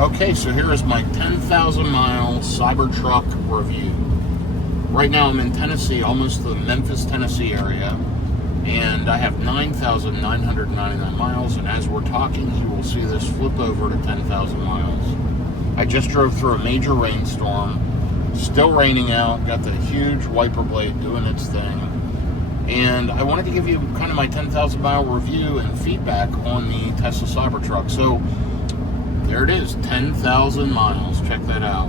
Okay, so here is my 10,000 mile Cybertruck review. Right now I'm in Tennessee, almost the Memphis, Tennessee area, and I have 9,999 miles, and as we're talking, you will see this flip over to 10,000 miles. I just drove through a major rainstorm, still raining out, got the huge wiper blade doing its thing, and I wanted to give you kind of my 10,000 mile review and feedback on the Tesla Cybertruck. So there it is, 10,000 miles. Check that out.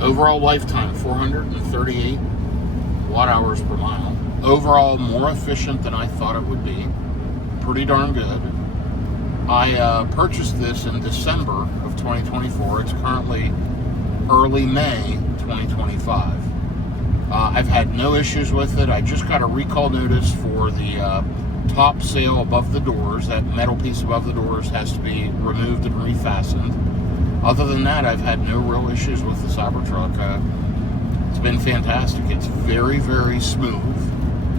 Overall lifetime, 438 watt hours per mile. Overall, more efficient than I thought it would be. Pretty darn good. I purchased this in December of 2024. It's currently early May 2025. I've had no issues with it. I just got a recall notice for the top sail above the doors. That metal piece above the doors has to be removed and refastened. Other than that, I've had no real issues with the Cybertruck. It's been fantastic. It's very, very smooth,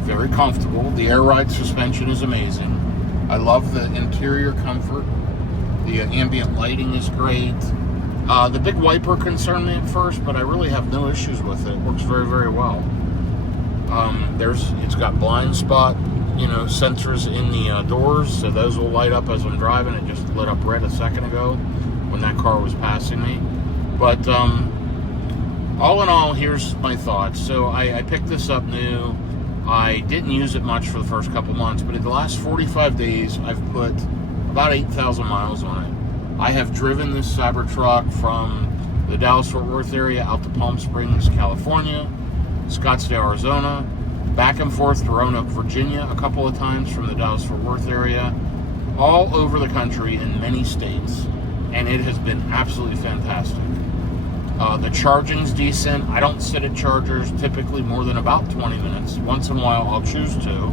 very comfortable. The air ride suspension is amazing. I love the interior comfort. The ambient lighting is great. The big wiper concerned me at first, but I really have no issues with it. It works very, very well. It's got blind spot, sensors in the doors, so those will light up as I'm driving. It just lit up red a second ago when that car was passing me. But all in all, here's my thoughts. So I picked this up new. I didn't use it much for the first couple months, but in the last 45 days, I've put about 8,000 miles on it. I have driven this Cybertruck from the Dallas-Fort Worth area out to Palm Springs, California, Scottsdale, Arizona, back and forth to Roanoke, Virginia a couple of times from the Dallas-Fort Worth area, all over the country in many states, and it has been absolutely fantastic. The charging's decent. I don't sit at chargers typically more than about 20 minutes. Once in a while I'll choose to,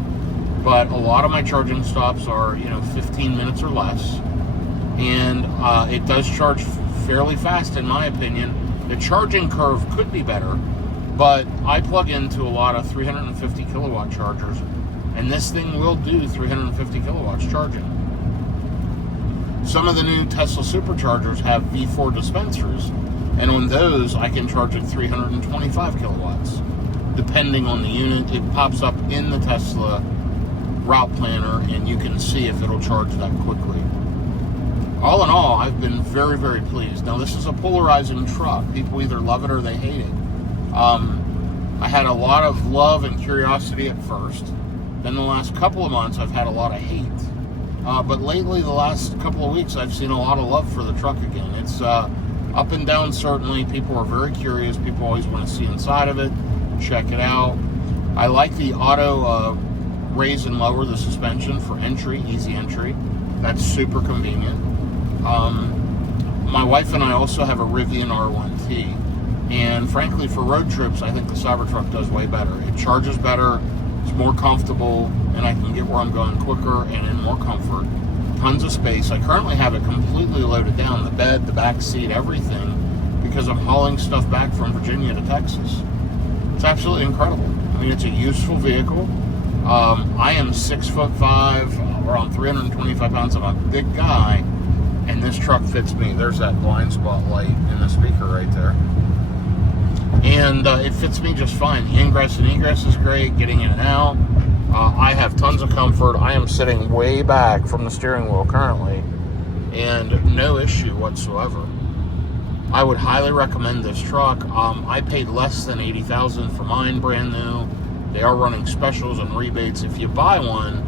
but a lot of my charging stops are 15 minutes or less, and it does charge fairly fast in my opinion. The charging curve could be better, but I plug into a lot of 350 kilowatt chargers, and this thing will do 350 kilowatts charging. Some of the new Tesla superchargers have V4 dispensers, and on those I can charge at 325 kilowatts. Depending on the unit, it pops up in the Tesla route planner, and you can see if it'll charge that quickly. All in all, I've been very, very pleased. Now, this is a polarizing truck. People either love it or they hate it. I had a lot of love and curiosity at first. Then the last couple of months, I've had a lot of hate. But lately, the last couple of weeks, I've seen a lot of love for the truck again. It's up and down, certainly. People are very curious. People always want to see inside of it, check it out. I like the auto raise and lower the suspension for entry, easy entry. That's super convenient. My wife and I also have a Rivian R1T, and frankly, for road trips, I think the Cybertruck does way better. It charges better, it's more comfortable, and I can get where I'm going quicker and in more comfort. Tons of space. I currently have it completely loaded down, the bed, the back seat, everything, because I'm hauling stuff back from Virginia to Texas. It's absolutely incredible. I mean, it's a useful vehicle. I am 6'5", around 325 pounds. I'm a big guy, and this truck fits me. There's that blind spot light in the speaker right there. And it fits me just fine. The ingress and egress is great, getting in and out. I have tons of comfort. I am sitting way back from the steering wheel currently, and no issue whatsoever. I would highly recommend this truck. I paid less than $80,000 for mine, brand new. They are running specials and rebates. If you buy one,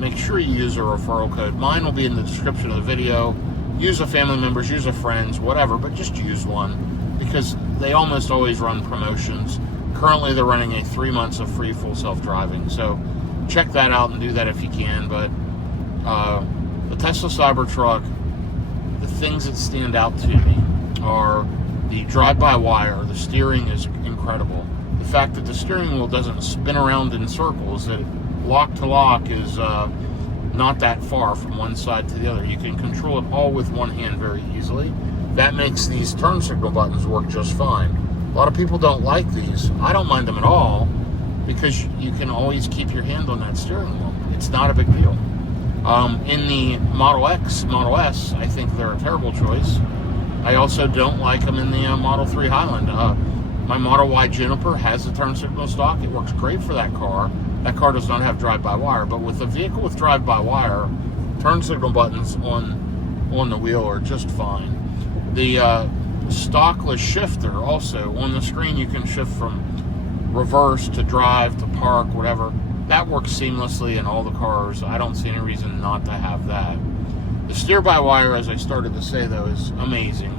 make sure you use a referral code. Mine will be in the description of the video. Use a family member's, use a friend's, whatever, but just use one, because they almost always run promotions. Currently, they're running a 3 months of free full self-driving, so check that out and do that if you can. But the Tesla Cybertruck, the things that stand out to me are the drive-by-wire. The steering is incredible. The fact that the steering wheel doesn't spin around in circles, that lock to lock is not that far from one side to the other. You can control it all with one hand very easily. That makes these turn signal buttons work just fine. A lot of people don't like these. I don't mind them at all, because you can always keep your hand on that steering wheel. It's not a big deal. In the Model X, Model S, I think they're a terrible choice. I also don't like them in the Model 3 Highland. My Model Y Juniper has the turn signal stock. It works great for that car. That car does not have drive-by-wire, but with a vehicle with drive-by-wire, turn signal buttons on the wheel are just fine. The stockless shifter also, on the screen you can shift from reverse to drive to park, whatever. That works seamlessly in all the cars. I don't see any reason not to have that. The steer-by-wire, as I started to say, though, is amazing.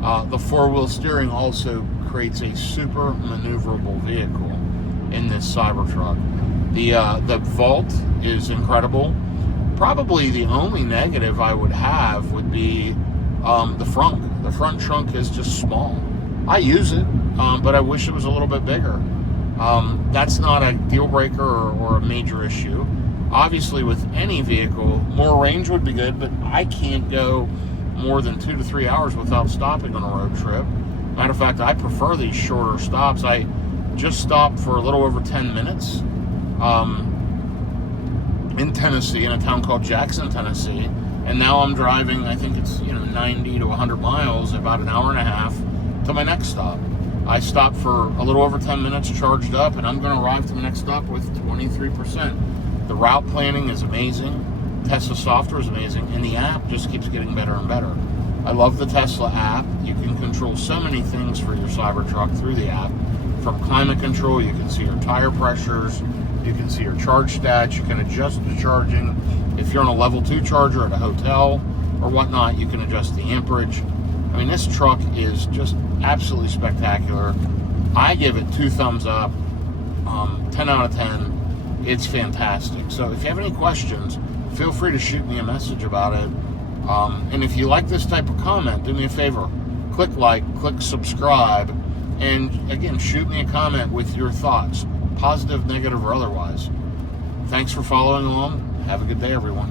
The four-wheel steering also creates a super maneuverable vehicle in this Cybertruck. The vault is incredible. Probably the only negative I would have would be the front. The front trunk is just small. I use it, but I wish it was a little bit bigger. That's not a deal breaker or a major issue. Obviously, with any vehicle, more range would be good, but I can't go more than 2 to 3 hours without stopping on a road trip. Matter of fact, I prefer these shorter stops. I just stopped for a little over 10 minutes in Tennessee, in a town called Jackson, Tennessee, and now I'm driving, I think it's 90 to 100 miles, about an hour and a half, to my next stop. I stopped for a little over 10 minutes, charged up, and I'm going to arrive to my next stop with 23%. The route planning is amazing. Tesla software is amazing, and the app just keeps getting better and better. I love the Tesla app. You can control so many things for your Cybertruck through the app. From climate control, you can see your tire pressures, you can see your charge stats, you can adjust the charging. If you're on a level 2 charger at a hotel or whatnot, you can adjust the amperage. I mean, this truck is just absolutely spectacular. I give it 2 thumbs up, 10 out of 10. It's fantastic. So if you have any questions, feel free to shoot me a message about it. And if you like this type of comment, do me a favor. Click like, click subscribe, and again, shoot me a comment with your thoughts, positive, negative, or otherwise. Thanks for following along. Have a good day, everyone.